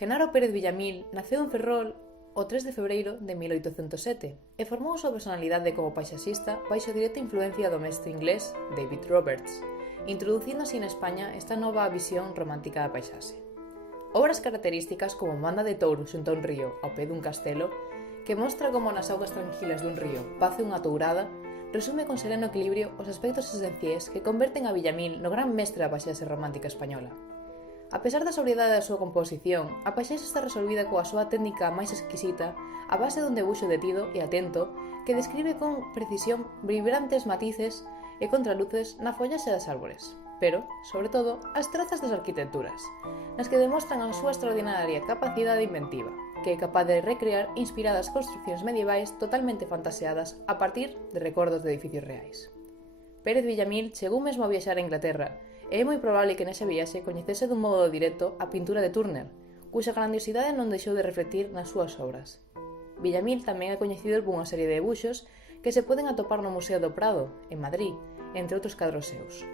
Genaro Pérez Villamil naceu en Ferrol o 3 de febreiro de 1807 e formou a súa personalidade como paisaxista baixo a directa influencia do mestre inglés David Roberts, introducindo así en España esta nova visión romántica da paisaxe. Obras características como Banda de touros xunto a un río ao pé dun castelo, que mostra como nas augas tranquilas dun río pace unha tourada, resume con sereno equilibrio os aspectos esenciais que converten a Villamil no gran mestre da paisaxe romántica española. A pesar da sobriedade da súa composición, a paisaxe está resolvida coa súa técnica máis exquisita a base dun debuxo detido e atento que describe con precisión vibrantes matices e contraluces na follaxe das árbores, pero, sobre todo, as trazas das arquitecturas, nas que demostran a súa extraordinaria capacidade inventiva, que é capaz de recrear inspiradas construcións medievais totalmente fantaseadas a partir de recordos de edificios reais. Pérez Villamil chegou mesmo a viaxar a Inglaterra, e é moi probable que nesa viaxe coñecese dun modo directo a pintura de Turner, cuxa grandiosidade non deixou de reflectir nas súas obras. Villamil tamén é coñecido por unha serie de debuxos que se poden atopar no Museo do Prado, en Madrid, entre outros cadros seus.